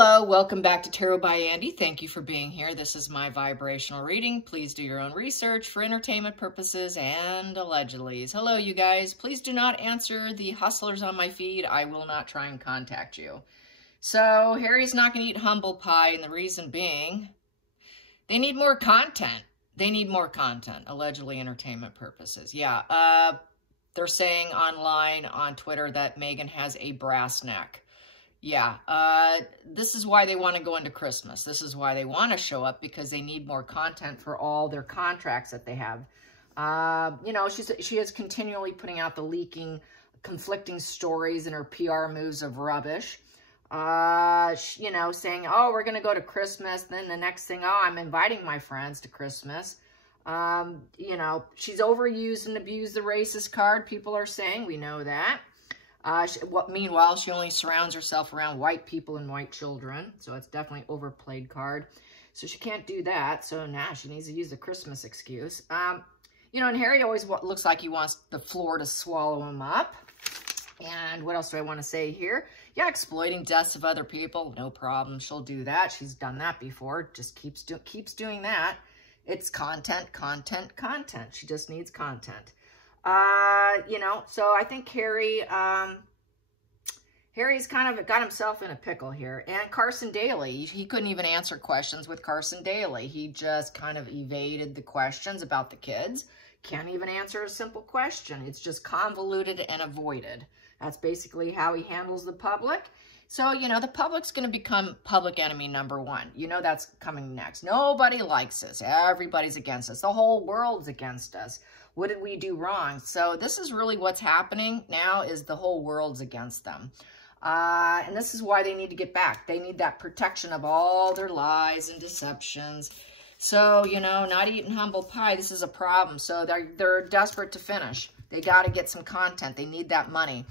Hello, welcome back to Tarot by Andy. Thank you for being here. This is my vibrational reading. Please do your own research for entertainment purposes and allegedly. Hello, you guys. Please do not answer the hustlers on my feed. I will not try and contact you. So, Harry's not going to eat humble pie, and the reason being, they need more content. They need more content, allegedly entertainment purposes. Yeah, they're saying online on Twitter that Meghan has a brass neck. Yeah, this is why they want to go into Christmas. This is why they want to show up, because they need more content for all their contracts that they have. You know, she is continually putting out the leaking, conflicting stories in her PR moves of rubbish. You know, saying, oh, we're going to go to Christmas. Then the next thing, oh, I'm inviting my friends to Christmas. You know, she's overused and abused the racist card. People are saying, we know that. Meanwhile, she only surrounds herself around white people and white children. So it's definitely overplayed card. So she can't do that. So now she needs to use the Christmas excuse. You know, and Harry always looks like he wants the floor to swallow him up. And what else do I want to say here? Yeah, exploiting deaths of other people. No problem. She'll do that. She's done that before. Just keeps doing that. It's content, content, content. She just needs content. You know, so I think Harry's kind of got himself in a pickle here. And Carson Daly, he couldn't even answer questions with Carson Daly. He just kind of evaded the questions about the kids. Can't even answer a simple question. It's just convoluted and avoided. That's basically how he handles the public. So, you know, the public's going to become public enemy #1. You know, that's coming next. Nobody likes us. Everybody's against us. The whole world's against us. What did we do wrong? So this is really what's happening now, is the whole world's against them. And this is why they need to get back. They need that protection of all their lies and deceptions. So, you know, not eating humble pie, this is a problem. So they're desperate to finish. They got to get some content. They need that money.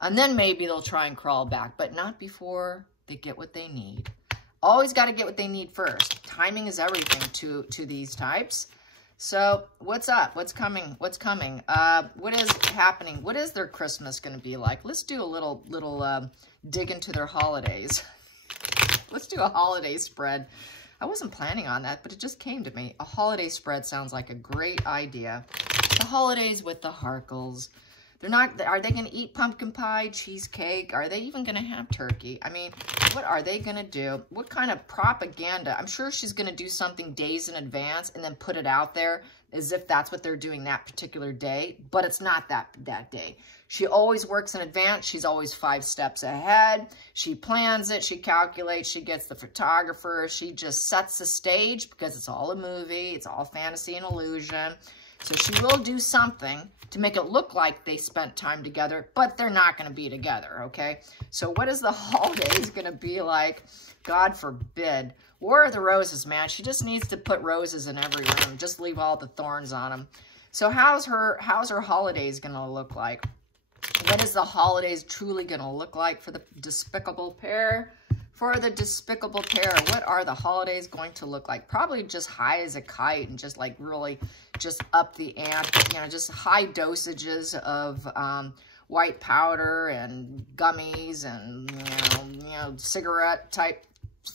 And then maybe they'll try and crawl back, but not before they get what they need. Always got to get what they need first. Timing is everything to these types. So what's up? What's coming? What's coming? What is happening? What is their Christmas going to be like? Let's do a little dig into their holidays. Let's do a holiday spread. I wasn't planning on that, but it just came to me. A holiday spread sounds like a great idea. The holidays with the Harkles. Are they going to eat pumpkin pie, cheesecake? Are they even going to have turkey? I mean, what are they going to do? What kind of propaganda? I'm sure she's going to do something days in advance and then put it out there as if that's what they're doing that particular day, but it's not that day. She always works in advance. She's always 5 steps ahead. She plans it. She calculates. She gets the photographer. She just sets the stage, because it's all a movie. It's all fantasy and illusion. So she will do something to make it look like they spent time together, but they're not going to be together, okay? So what is the holidays going to be like? God forbid. War of the Roses, man. She just needs to put roses in every room. Just leave all the thorns on them. So how's her holidays going to look like? What is the holidays truly going to look like for the despicable pair? For the despicable pair, what are the holidays going to look like? Probably just high as a kite and just like really just up the amp, you know, just high dosages of white powder and gummies and, you know, cigarette type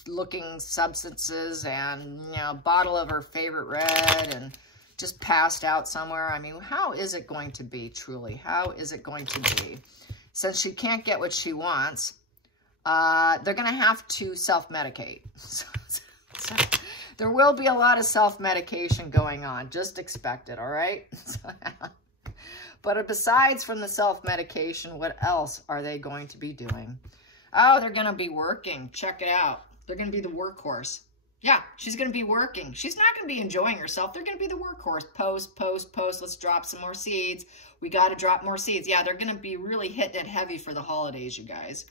looking substances and, you know, a bottle of her favorite red and just passed out somewhere. I mean, how is it going to be truly? How is it going to be? Since she can't get what she wants, they're going to have to self-medicate. So there will be a lot of self-medication going on. Just expect it, all right? But besides from the self-medication, what else are they going to be doing? Oh, they're going to be working. Check it out. They're going to be the workhorse. Yeah, she's going to be working. She's not going to be enjoying herself. They're going to be the workhorse. Post, post, post. Let's drop some more seeds. We got to drop more seeds. Yeah, they're going to be really hitting it heavy for the holidays, you guys.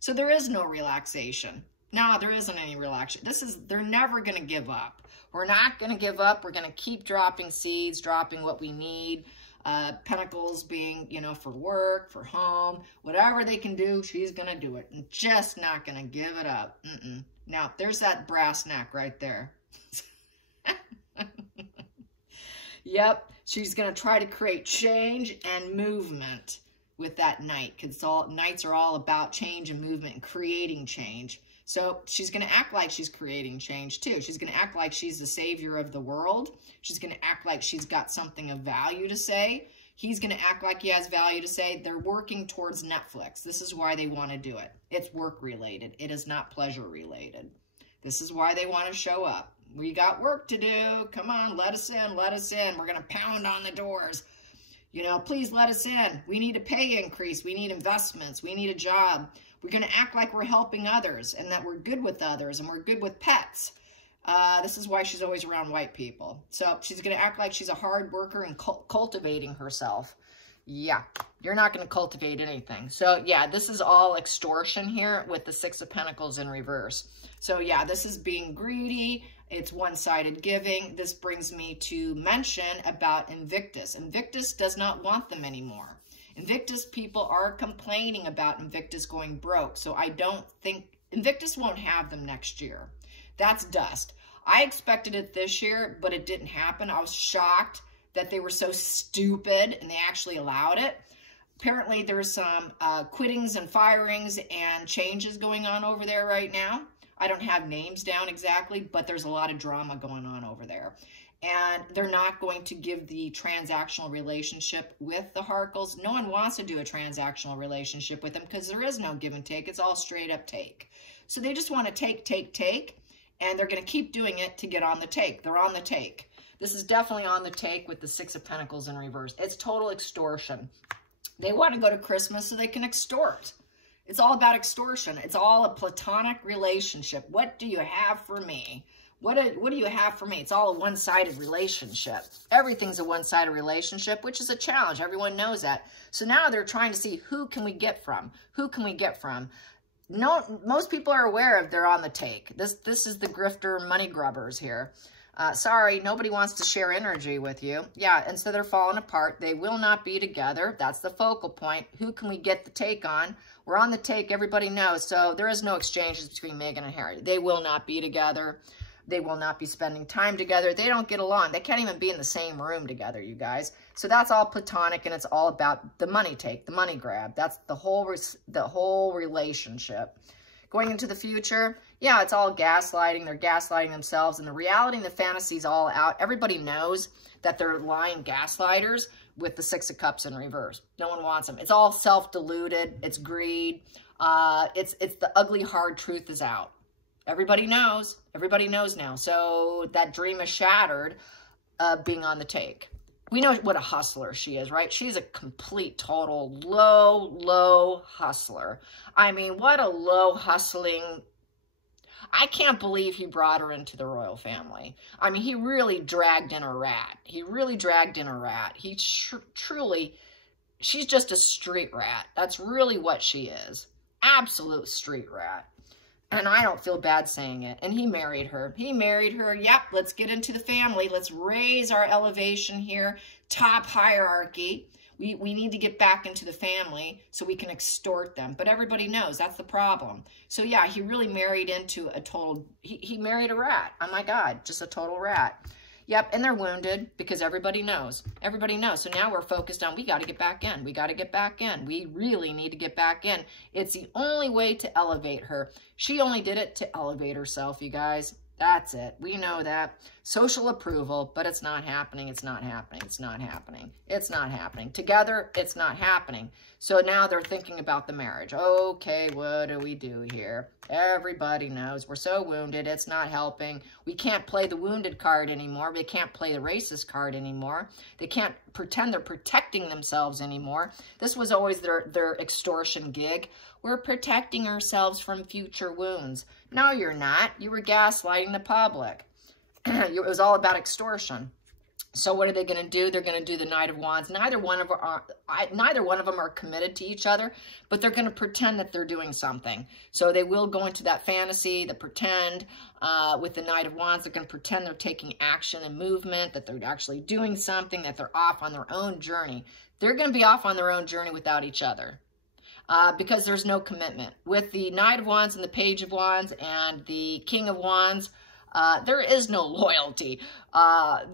So there is no relaxation. No, there isn't any relaxation. They're never going to give up. We're not going to give up. We're going to keep dropping seeds, dropping what we need. Pentacles being, you know, for work, for home, whatever they can do, she's going to do it. And just not going to give it up. Now, there's that brass neck right there. Yep, she's going to try to create change and movement. with that Knight, because Knights are all about change and movement and creating change. So she's going to act like she's creating change too. She's going to act like she's the savior of the world. She's going to act like she's got something of value to say. He's going to act like he has value to say. They're working towards Netflix. This is why they want to do it. It's work related. It is not pleasure related. This is why they want to show up. We got work to do. Come on, let us in, let us in. We're going to pound on the doors. You know, please let us in. We need a pay increase. We need investments. We need a job. We're going to act like we're helping others and that we're good with others and we're good with pets. This is why she's always around white people. So she's going to act like she's a hard worker and cultivating herself. Yeah, you're not going to cultivate anything. So yeah, this is all extortion here with the Six of Pentacles in reverse. So yeah, this is being greedy. It's one-sided giving. This brings me to mention about Invictus. Invictus does not want them anymore. Invictus people are complaining about Invictus going broke. So I don't think Invictus won't have them next year. That's dust. I expected it this year, but it didn't happen. I was shocked that they were so stupid and they actually allowed it. Apparently there's some quittings and firings and changes going on over there right now. I don't have names down exactly, but there's a lot of drama going on over there. And they're not going to give the transactional relationship with the Harkles. No one wants to do a transactional relationship with them because there is no give and take. It's all straight up take. So they just want to take, and they're going to keep doing it to get on the take. They're on the take. This is definitely on the take with the Six of Pentacles in reverse. It's total extortion. They want to go to Christmas so they can extort. It's all about extortion. It's all a platonic relationship. What do you have for me? What do you have for me? It's all a one-sided relationship. Everything's a one-sided relationship, which is a challenge. Everyone knows that. So now they're trying to see who can we get from? Who can we get from? No, most people are aware of they're on the take. This is the grifter money grubbers here. Sorry, nobody wants to share energy with you. Yeah, and so they're falling apart. They will not be together. That's the focal point. Who can we get the take on? We're on the take, everybody knows. So there is no exchanges between Meghan and Harry. They will not be together. They will not be spending time together. They don't get along. They can't even be in the same room together, you guys. So that's all platonic, and it's all about the money take, the money grab. That's the whole relationship. Going into the future, yeah, it's all gaslighting. They're gaslighting themselves, and the reality and the fantasy is all out. Everybody knows that they're lying gaslighters with the Six of Cups in reverse. No one wants them. It's all self-deluded. It's greed. It's the ugly, hard truth is out. Everybody knows. Everybody knows now. So that dream is shattered, being on the take. We know what a hustler she is, right? She's a complete, total, low hustler. I mean, what a low hustling. I can't believe he brought her into the royal family. I mean, he really dragged in a rat. He really dragged in a rat. He truly, she's just a street rat. That's really what she is. Absolute street rat. And I don't feel bad saying it. And he married her. He married her. Yep, let's get into the family. Let's raise our elevation here. Top hierarchy. We need to get back into the family so we can extort them. But everybody knows that's the problem. So yeah, he really married into a total, he married a rat. Oh my God, just a total rat. Yep, and they're wounded because everybody knows. Everybody knows. So now we're focused on, we got to get back in. We got to get back in. We really need to get back in. It's the only way to elevate her. She only did it to elevate herself, you guys. That's it. We know that. Social approval, but it's not happening. It's not happening. It's not happening. It's not happening. Together, it's not happening. So now they're thinking about the marriage. Okay, what do we do here? Everybody knows. We're so wounded. It's not helping. We can't play the wounded card anymore. They can't play the racist card anymore. They can't pretend they're protecting themselves anymore. This was always their extortion gig. We're protecting ourselves from future wounds. No, you're not. You were gaslighting the public. It was all about extortion. So what are they going to do? They're going to do the Knight of Wands. Neither one of them are committed to each other, but they're going to pretend that they're doing something. So they will go into that fantasy, the pretend. With the Knight of Wands, they're going to pretend they're taking action and movement, that they're actually doing something, that they're off on their own journey. They're going to be off on their own journey without each other. Because there's no commitment. With the Knight of Wands and the Page of Wands and the King of Wands, there is no loyalty.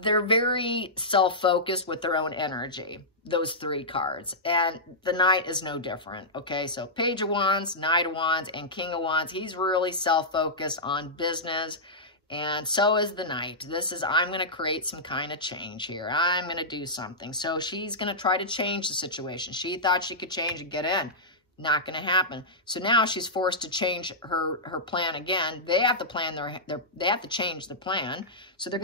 They're very self-focused with their own energy. those 3 cards. And the Knight is no different, okay? So Page of Wands, Knight of Wands, and King of Wands. He's really self-focused on business, and so is the Knight. This is, I'm going to create some kind of change here. I'm going to do something. So she's going to try to change the situation. She thought she could change and get in. Not going to happen. So now she's forced to change her plan again. They have to plan they have to change the plan. So they're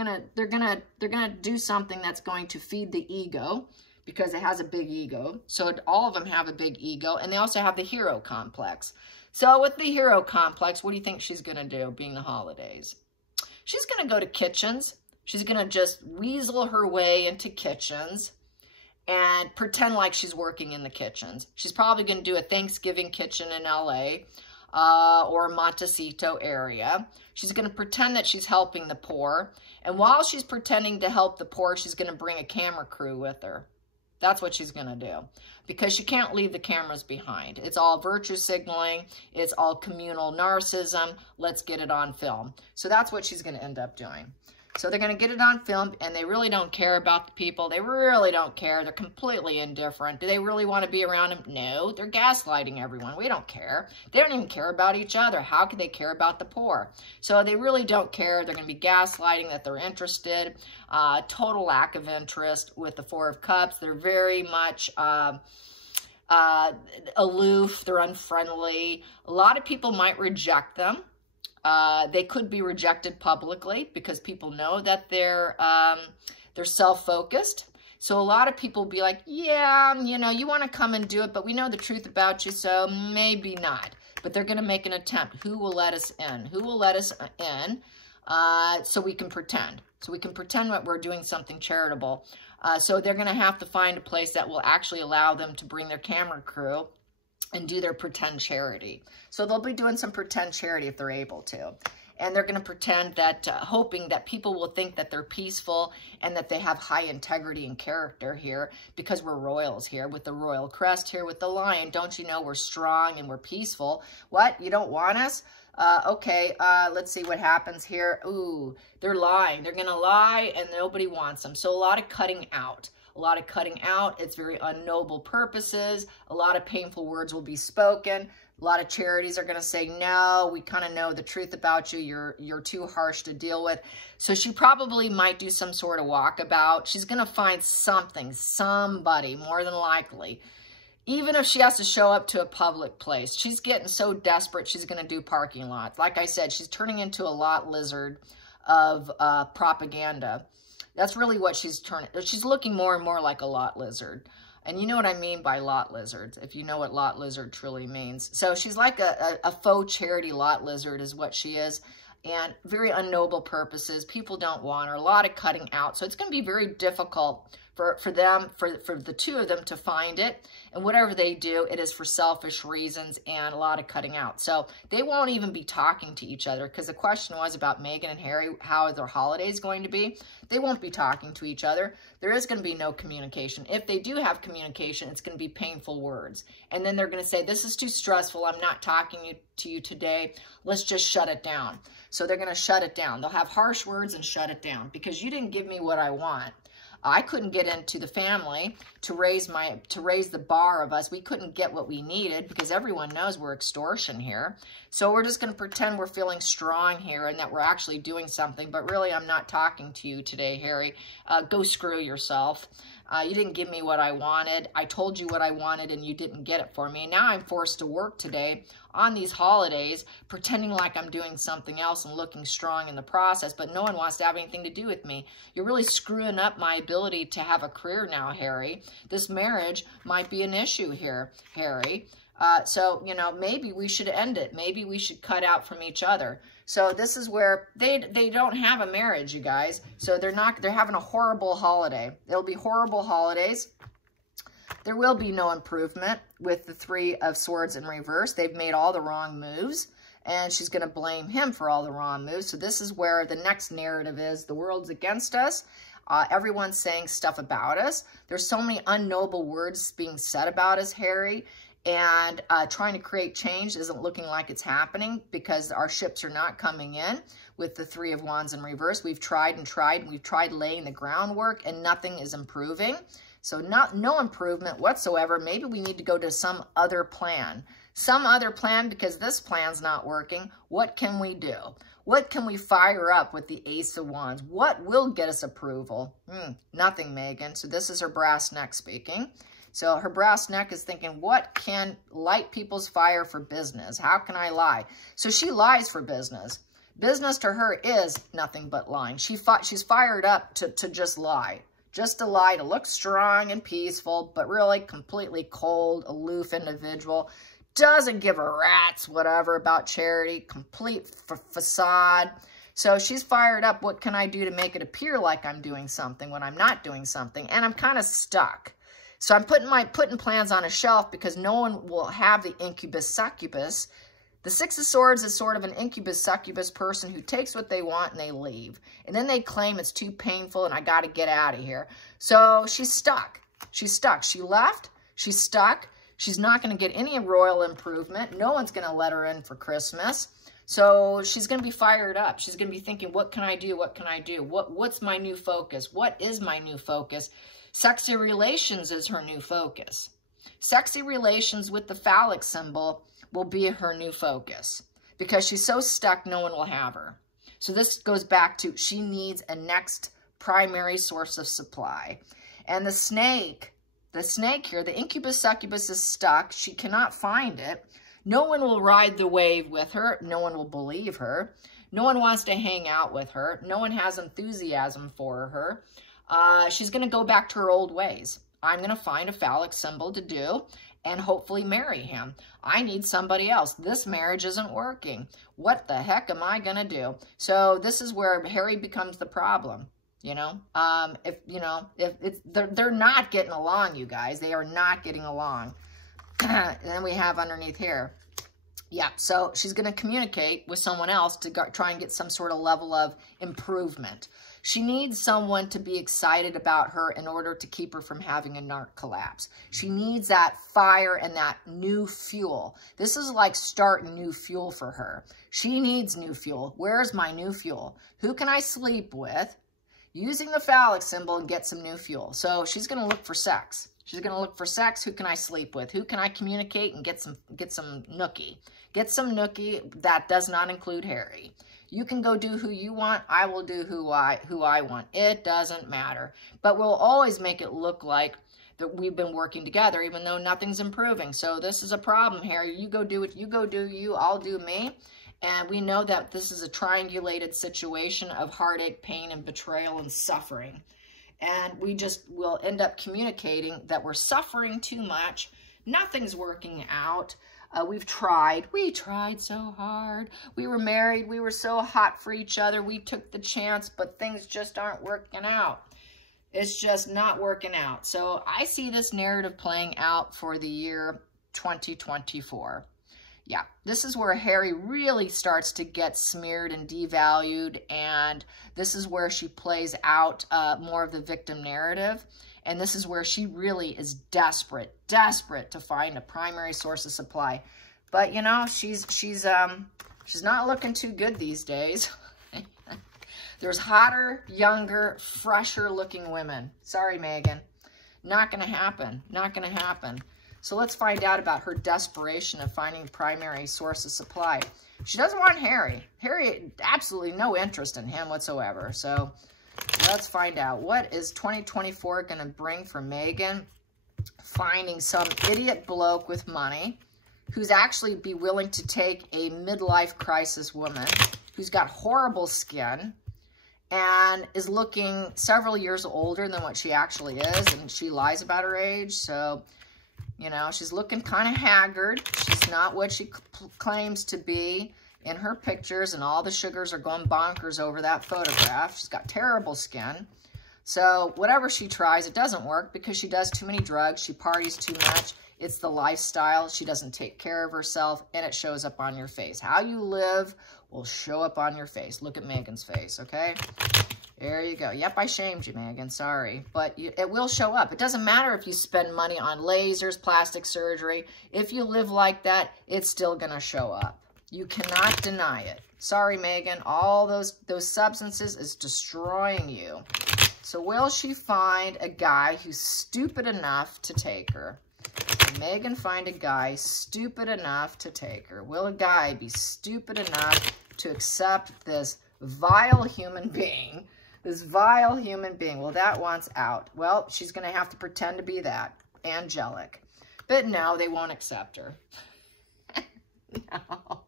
gonna do something that's going to feed the ego, because it has a big ego. So all of them have a big ego, and they also have the hero complex. So with the hero complex, what do you think she's gonna do, being the holidays? She's gonna go to kitchens. She's gonna just weasel her way into kitchens and pretend like she's working in the kitchens. She's probably going to do a Thanksgiving kitchen in LA or Montecito area. She's going to pretend that she's helping the poor. And while she's pretending to help the poor, she's going to bring a camera crew with her. That's what she's going to do, because she can't leave the cameras behind. It's all virtue signaling. It's all communal narcissism. Let's get it on film. So that's what she's going to end up doing. So they're going to get it on film, and they really don't care about the people. They really don't care. They're completely indifferent. Do they really want to be around them? No, they're gaslighting everyone. We don't care. They don't even care about each other. How could they care about the poor? So they really don't care. They're going to be gaslighting that they're interested. Total lack of interest with the Four of Cups. They're very much aloof. They're unfriendly. A lot of people might reject them. They could be rejected publicly because people know that they're self-focused. So a lot of people will be like, yeah, you know, you want to come and do it, but we know the truth about you, so maybe not. But they're going to make an attempt. Who will let us in? Who will let us in so we can pretend? So we can pretend that we're doing something charitable. So they're going to have to find a place that will actually allow them to bring their camera crew and do their pretend charity. So they'll be doing some pretend charity if they're able to. And they're going to pretend that, hoping that people will think that they're peaceful and that they have high integrity and character here, because we're royals here with the royal crest here with the lion. Don't you know we're strong and we're peaceful? What? You don't want us? Okay, let's see what happens here. Ooh, they're lying. They're going to lie, and nobody wants them. So a lot of cutting out. A lot of cutting out. It's very unnoble purposes. A lot of painful words will be spoken. A lot of charities are going to say, no, we kind of know the truth about you. You're too harsh to deal with. So she probably might do some sort of walkabout. She's going to find something, somebody, more than likely. Even if she has to show up to a public place, she's getting so desperate, she's going to do parking lots. Like I said, she's turning into a lot lizard of propaganda. That's really what she's turning. She's looking more and more like a lot lizard. And you know what I mean by lot lizards, if you know what lot lizard truly means. So she's like a faux charity lot lizard is what she is. And very unnoble purposes. People don't want her. A lot of cutting out. So it's going to be very difficult for the two of them to find it. And whatever they do, it is for selfish reasons and a lot of cutting out. So they won't even be talking to each other, because the question was about Meghan and Harry, how are their holidays going to be? They won't be talking to each other. There is going to be no communication. If they do have communication, it's going to be painful words. And then they're going to say, this is too stressful. I'm not talking to you today. Let's just shut it down. So they're going to shut it down. They'll have harsh words and shut it down, because you didn't give me what I want. I couldn't get into the family to raise the bar of us. We couldn't get what we needed, because everyone knows we're extortion here. So we're just going to pretend we're feeling strong here and that we're actually doing something. But really, I'm not talking to you today, Harry. Go screw yourself. You didn't give me what I wanted. I told you what I wanted and you didn't get it for me. And now I'm forced to work today on these holidays, pretending like I'm doing something else and looking strong in the process, but no one wants to have anything to do with me. You're really screwing up my ability to have a career now, Harry. This marriage might be an issue here, Harry. So, you know, maybe we should end it. Maybe we should cut out from each other. So this is where they don't have a marriage, you guys. So they're having a horrible holiday. There'll be horrible holidays. There will be no improvement with the Three of Swords in reverse. They've made all the wrong moves, and she's going to blame him for all the wrong moves. So this is where the next narrative is. The world's against us. Everyone's saying stuff about us. There's so many unnoble words being said about us, Harry. And trying to create change isn't looking like it's happening, because our ships are not coming in with the Three of Wands in reverse. We've tried and tried. We've tried laying the groundwork, and nothing is improving. So no improvement whatsoever. Maybe we need to go to some other plan. Some other plan, because this plan's not working. What can we do? What can we fire up with the Ace of Wands? What will get us approval? Nothing, Megan. So this is her brass neck speaking. So her brass neck is thinking, what can light people's fire for business? How can I lie? So she lies for business. Business to her is nothing but lying. She's fired up to just lie. Just to lie, to look strong and peaceful, but really completely cold, aloof individual. Doesn't give a rat's whatever about charity. Complete facade. So she's fired up. What can I do to make it appear like I'm doing something when I'm not doing something? And I'm kind of stuck. So I'm putting plans on a shelf because no one will have the incubus succubus. The Six of Swords is sort of an incubus succubus person who takes what they want and they leave. And then they claim it's too painful and I got to get out of here. So she's stuck. She's stuck. She left. She's stuck. She's not going to get any royal improvement. No one's going to let her in for Christmas. So she's going to be fired up. She's going to be thinking, what can I do? What can I do? What's my new focus? What is my new focus? Sexy relations is her new focus. Sexy relations with the phallic symbol will be her new focus because she's so stuck, no one will have her. So this goes back to she needs a next primary source of supply. And the snake here, the incubus succubus is stuck. She cannot find it. No one will ride the wave with her. No one will believe her. No one wants to hang out with her. No one has enthusiasm for her. She's going to go back to her old ways. I'm going to find a phallic symbol to do and hopefully marry him. I need somebody else. This marriage isn't working. What the heck am I going to do? So this is where Harry becomes the problem. You know, they're not getting along, you guys. They are not getting along. And then we have underneath here. Yeah, so she's going to communicate with someone else to try and get some sort of level of improvement. She needs someone to be excited about her in order to keep her from having a narc collapse. She needs that fire and that new fuel. This is like starting new fuel for her. She needs new fuel. Where's my new fuel? Who can I sleep with using the phallic symbol and get some new fuel? So she's going to look for sex. She's going to look for sex. Who can I sleep with? Who can I communicate and get some nookie? Get some nookie. That does not include Harry. You can go do who you want. I will do who I want. It doesn't matter. But we'll always make it look like that we've been working together, even though nothing's improving. So this is a problem, Harry. You go do it. You go do you. I'll do me. And we know that this is a triangulated situation of heartache, pain, and betrayal and suffering. And we just will end up communicating that we're suffering too much. Nothing's working out. We tried so hard. We were married. We were so hot for each other. We took the chance, but things just aren't working out. It's just not working out. So I see this narrative playing out for the year 2024. Yeah, this is where Harry really starts to get smeared and devalued, and this is where she plays out more of the victim narrative, and this is where she really is desperate to find a primary source of supply. But you know, she's not looking too good these days. There's hotter, younger, fresher looking women. Sorry, Megan. Not gonna happen. Not gonna happen. So let's find out about her desperation of finding a primary source of supply. She doesn't want Harry. Harry, absolutely no interest in him whatsoever. So let's find out. What is 2024 going to bring for Megan? Finding some idiot bloke with money who's actually be willing to take a midlife crisis woman who's got horrible skin and is looking several years older than what she actually is, and she lies about her age. So, you know, she's looking kind of haggard. She's not what she claims to be in her pictures, and all the sugars are going bonkers over that photograph. She's got terrible skin. So whatever she tries, it doesn't work because she does too many drugs. She parties too much. It's the lifestyle. She doesn't take care of herself, and it shows up on your face. How you live will show up on your face. Look at Megan's face, okay? There you go. Yep, I shamed you, Megan. Sorry. But it will show up. It doesn't matter if you spend money on lasers, plastic surgery. If you live like that, it's still going to show up. You cannot deny it. Sorry, Megan. All those substances is destroying you. So will she find a guy who's stupid enough to take her? Will Megan find a guy stupid enough to take her? Will a guy be stupid enough to accept this vile human being? This vile human being. Well, that wants out. Well, she's going to have to pretend to be that. Angelic. But no, they won't accept her. No.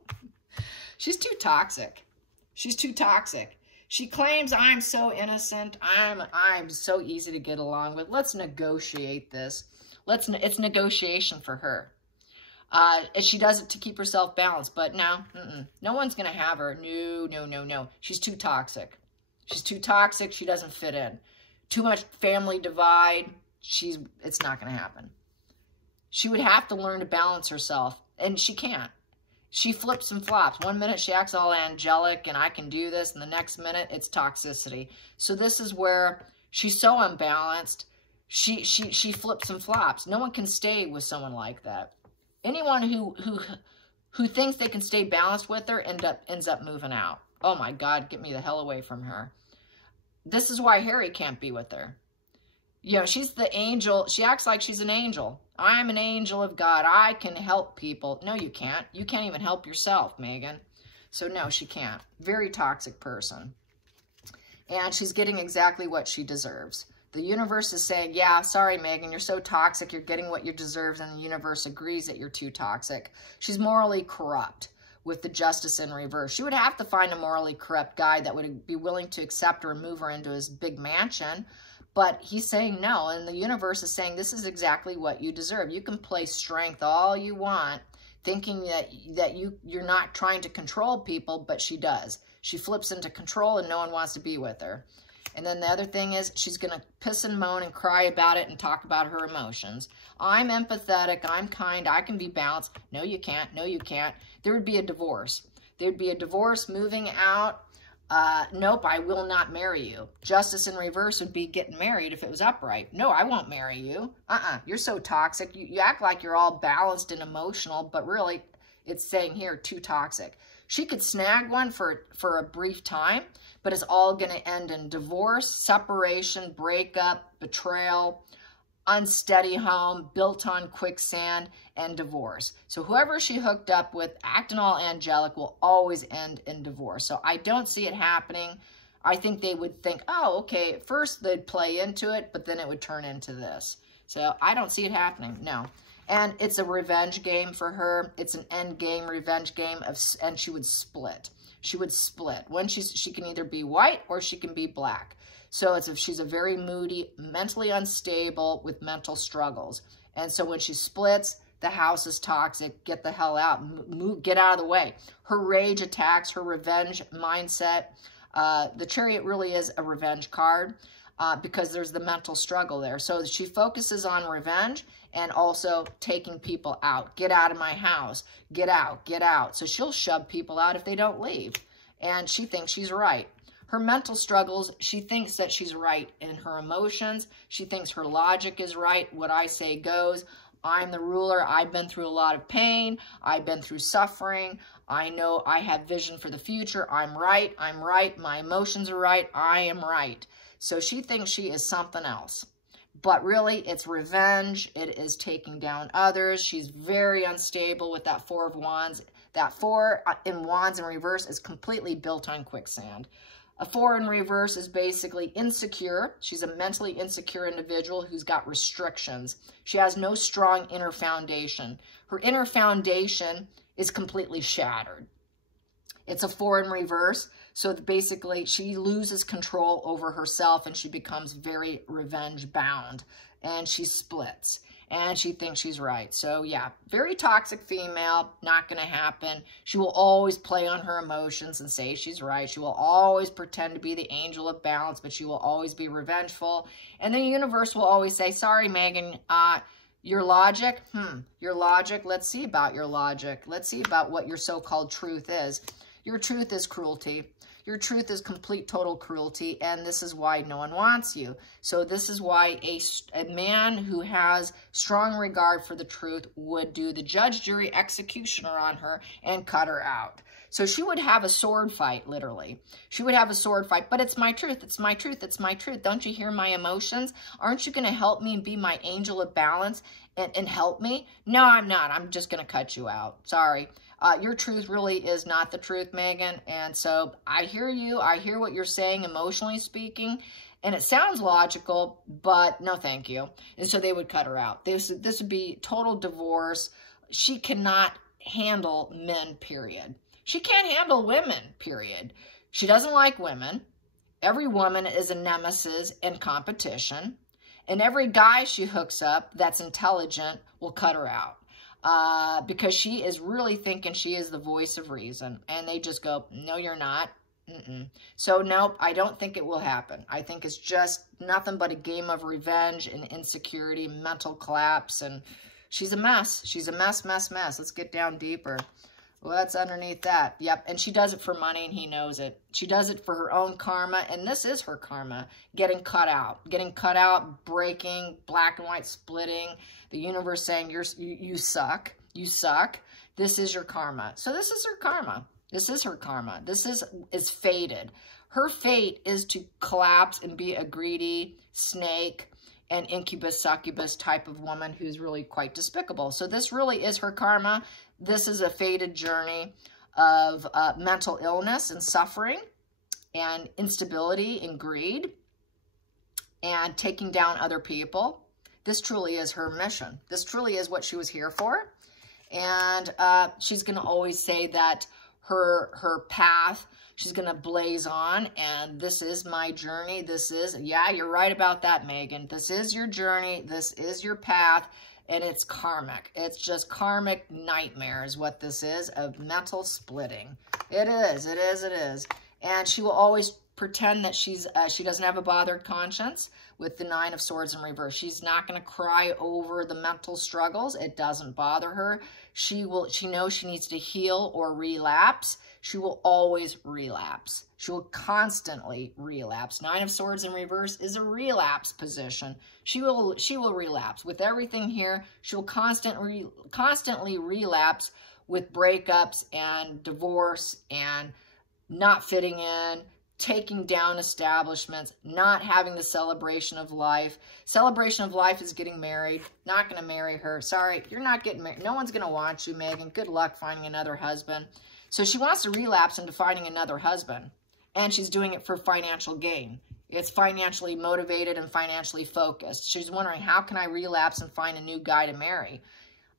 She's too toxic. She's too toxic. She claims, I'm so innocent. I'm so easy to get along with. Let's negotiate this. It's negotiation for her. She does it to keep herself balanced, but no, no one's going to have her. No. She's too toxic. She's too toxic. She doesn't fit in. Too much family divide. It's not going to happen. She would have to learn to balance herself, and she can't. She flips and flops. One minute she acts all angelic and I can do this, and the next minute it's toxicity. So this is where she's so unbalanced. She flips and flops. No one can stay with someone like that. Anyone who thinks they can stay balanced with her ends up moving out. Oh my God, get me the hell away from her. This is why Harry can't be with her. You know, she's the angel. She acts like she's an angel. I'm an angel of God. I can help people. No, you can't. You can't even help yourself, Megan. So no, she can't. Very toxic person. And she's getting exactly what she deserves. The universe is saying, yeah, sorry, Megan, you're so toxic. You're getting what you deserve. And the universe agrees that you're too toxic. She's morally corrupt with the justice in reverse. She would have to find a morally corrupt guy that would be willing to accept her and move her into his big mansion. But he's saying no, and the universe is saying this is exactly what you deserve. You can play strength all you want, thinking that you're not trying to control people, but she does. She flips into control and no one wants to be with her. And then the other thing is she's going to piss and moan and cry about it and talk about her emotions. I'm empathetic. I'm kind. I can be balanced. No, you can't. No, you can't. There would be a divorce. There'd be a divorce, moving out. Nope, I will not marry you. Justice in reverse would be getting married if it was upright. No, I won't marry you. You're so toxic. You act like you're all balanced and emotional, but really it's saying here, too toxic. She could snag one for a brief time, but it's all going to end in divorce, separation, breakup, betrayal, unsteady home, built on quicksand, and divorce. So whoever she hooked up with, acting all angelic, will always end in divorce. So I don't see it happening. I think they would think, oh, okay, at first they'd play into it, but then it would turn into this. So I don't see it happening, no. And it's a revenge game for her. It's an end game, revenge game, and she would split. She would split. When she can either be white or she can be black. So it's if she's a very moody, mentally unstable with mental struggles. And so when she splits, the house is toxic. Get the hell out. Move, get out of the way. Her rage attacks, her revenge mindset. The Chariot really is a revenge card because there's the mental struggle there. So she focuses on revenge and also taking people out. Get out of my house. Get out. Get out. So she'll shove people out if they don't leave. And she thinks she's right. Her mental struggles, she thinks that she's right in her emotions. She thinks her logic is right. What I say goes. I'm the ruler. I've been through a lot of pain. I've been through suffering. I know I have vision for the future. I'm right. I'm right. My emotions are right. I am right. So she thinks she is something else. But really, it's revenge. It is taking down others. She's very unstable with that Four of Wands. That Four in Wands in reverse is completely built on quicksand. A Four in reverse is basically insecure. She's a mentally insecure individual who's got restrictions. She has no strong inner foundation. Her inner foundation is completely shattered. It's a Four in reverse. So basically, she loses control over herself and she becomes very revenge bound. And she splits. And she thinks she's right. So yeah, very toxic female, not going to happen. She will always play on her emotions and say she's right. She will always pretend to be the angel of balance, but she will always be revengeful. And the universe will always say, sorry, Megan, your logic, your logic, let's see about your logic. Let's see about what your so-called truth is. Your truth is cruelty. Your truth is complete, total cruelty, and this is why no one wants you. So this is why a man who has strong regard for the truth would do the judge, jury, executioner on her and cut her out. So she would have a sword fight, literally. She would have a sword fight, but it's my truth. It's my truth. It's my truth. Don't you hear my emotions? Aren't you going to help me and be my angel of balance and help me? No, I'm not. I'm just going to cut you out. Sorry. Your truth really is not the truth, Megan. And so I hear you. I hear what you're saying, emotionally speaking. And it sounds logical, but no, thank you. And so they would cut her out. This would be total divorce. She cannot handle men, period. She can't handle women, period. She doesn't like women. Every woman is a nemesis and competition. And every guy she hooks up that's intelligent will cut her out. Because she is really thinking she is the voice of reason. And they just go, no, you're not. So, nope, I don't think it will happen. I think it's just nothing but a game of revenge and insecurity, mental collapse, and she's a mess. She's a mess. Let's get down deeper. What's underneath that? Yep, and she does it for money, and he knows it. She does it for her own karma, and this is her karma, getting cut out, breaking, black and white splitting, the universe saying, you suck. This is your karma. So this is her karma. This is her karma. This is fated. Her fate is to collapse and be a greedy snake and incubus, succubus type of woman who's really quite despicable. So this really is her karma. This is a fated journey of mental illness and suffering and instability and greed and taking down other people. This truly is her mission. This truly is what she was here for. And she's going to always say that her path, she's going to blaze on, and this is my journey. This is, yeah, you're right about that, Megan. This is your journey. This is your path, and it's karmic. It's just karmic nightmare is what this is, of mental splitting. It is. And she will always pretend that she doesn't have a bothered conscience with the Nine of Swords in reverse. She's not going to cry over the mental struggles. It doesn't bother her. She knows she needs to heal or relapse. She will always relapse. She will constantly relapse. Nine of Swords in reverse is a relapse position. She will relapse. With everything here, she will constantly relapse with breakups and divorce and not fitting in, taking down establishments, not having the celebration of life. Celebration of life is getting married. Not going to marry her. Sorry, you're not getting married. No one's going to want you, Megan. Good luck finding another husband. So she wants to relapse into finding another husband. And she's doing it for financial gain. It's financially motivated and financially focused. She's wondering, how can I relapse and find a new guy to marry?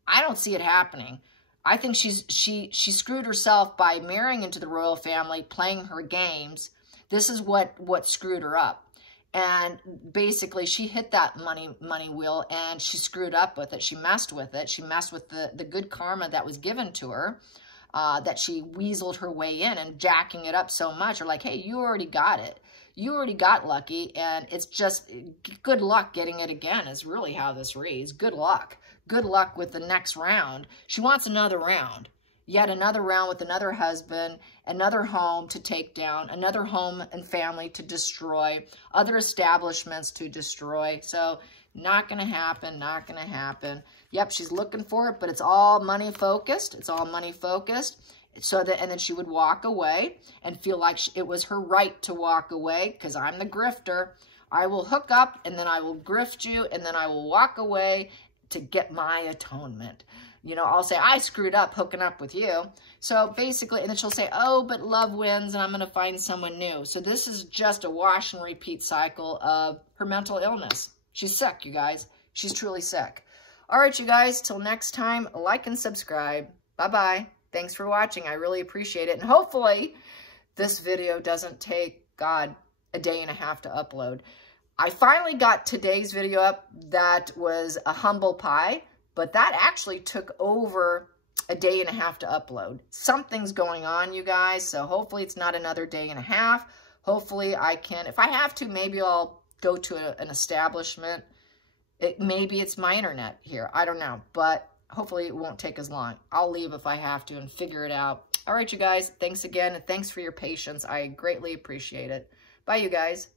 I don't see it happening. I think she screwed herself by marrying into the royal family, playing her games. This is what screwed her up. And basically, she hit that money wheel, and she screwed up with it. She messed with it. She messed with the good karma that was given to her, that she weaseled her way in and jacking it up so much. Or like, hey, you already got it. You already got lucky, and it's just good luck getting it again is really how this reads. Good luck. Good luck with the next round. She wants another round. Yet another round with another husband, another home to take down, another home and family to destroy, other establishments to destroy. So not going to happen, not going to happen. Yep, she's looking for it, but it's all money focused. It's all money focused. So that, and then she would walk away and feel like it was her right to walk away because I'm the grifter. I will hook up and then I will grift you and then I will walk away to get my atonement. You know, I'll say, I screwed up hooking up with you. So basically, and then she'll say, oh, but love wins and I'm going to find someone new. So this is just a wash and repeat cycle of her mental illness. She's sick, you guys. She's truly sick. All right, you guys, till next time, like and subscribe. Bye-bye. Thanks for watching. I really appreciate it. And hopefully this video doesn't take, God, a day and a half to upload. I finally got today's video up. That was a humble pie. But that actually took over a day and a half to upload. Something's going on, you guys. So hopefully it's not another day and a half. Hopefully I can, if I have to, maybe I'll go to an establishment. Maybe it's my internet here. I don't know. But hopefully it won't take as long. I'll leave if I have to and figure it out. All right, you guys. Thanks again. And thanks for your patience. I greatly appreciate it. Bye, you guys.